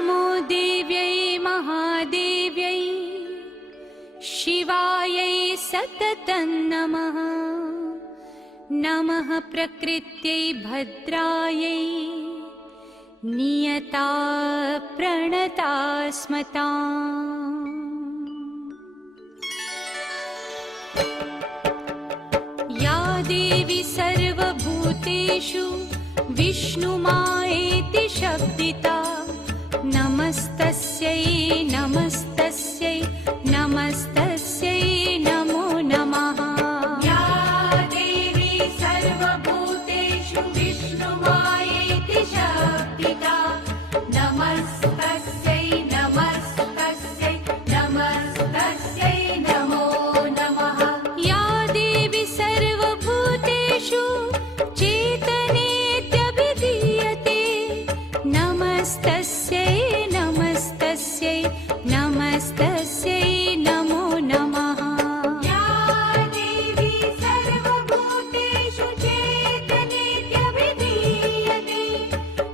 नमो देव्यै महादेव्यै शिवायै सततं नमः। नमः प्रकृत्यै भद्रायै नियता प्रणता स्मताम्। या देवी सर्वभूतेषु विष्णुमायेति शब्दिता नमस्तस्यै नमस्तस्यै नमस्तस्यै नमो नमः। या देवी सर्वभूतेषु विष्णुमायेति शब्दिता नमस्तस्यै नमस्तस्यै नमस्तस्यै नमो नमः। या देवी सर्वभूतेषु चेतनेत्यभिधीयते नमस्तस्यै नमस्तस्यै नमस्तस्यै नमो नमः। या देवी सर्वभूतेषु चेतनेत्यभिधीयते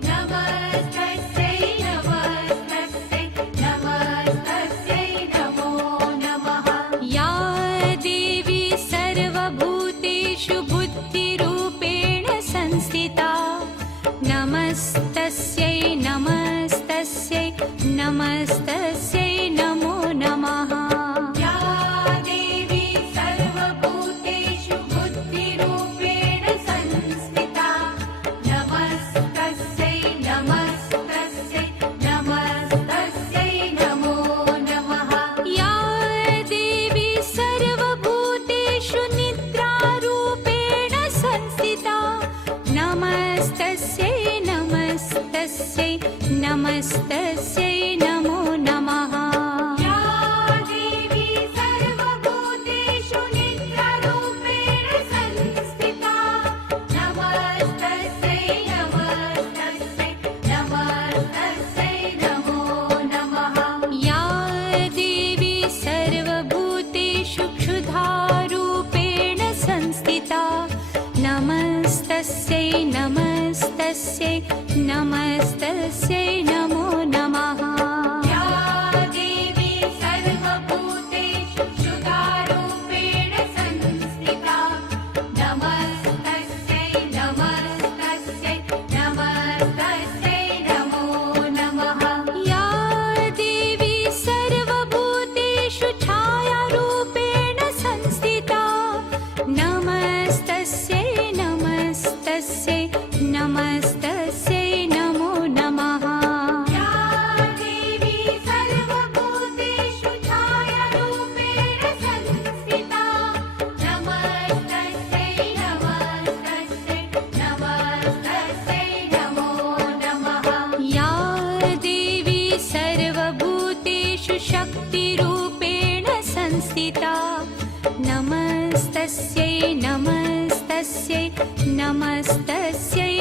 नमस्तस्यै नमस्तस्यै नमस्तस्यै नमो नमः। या देवी सर्वभूतेषु बुद्धिरूपेण संस्थिता नमस्तस्यै नमस्तस्यै नमस्तस्यै नमो नमः। या देवी सर्वभूतेषु बुद्धिरूपेण संस्थिता नमस्तस्यै नमस्तस्यै नमस्तस्यै नमो नमः। या देवी सर्वभूतेषु निद्रारूपेण संस्थिता नमस्तस्यै नमस्तस्यै नमस्तस्यै नमो नमः। या देवी सर्वभूतेषु निद्रारूपेण संस्थिता नमस्तस्यै नमस्तस्यै नमस्तस्यै नमो नमः। या देवी सर्वभूतेषु क्षुधारूपेण संस्थिता नमस्तस्यै नमस्तस्यै नमस्तस्यै नमो नमः। या देवी सर्वभूतेषु क्षुधारूपेण संस्थिता नमस्तस्यै नमस्तस्यै नमस्तस्यै नमो नमः। या देवी सर्वभूतेषु छायारूपेण संस्थिता नमस्तस्यै नमस्तस्यै नमस्तस्यै नमो नमः। या देवी सर्वभूतेषु छायारूपेण संस्थिता नमस्तस्यै नमस्तस्यै नमस्तस्यै नमो नमः। या देवी सर्वभूतेषु शक्तिरूपेण संस्थिता नमस्तस्यै नमस्तस्यै नमस्तस्यै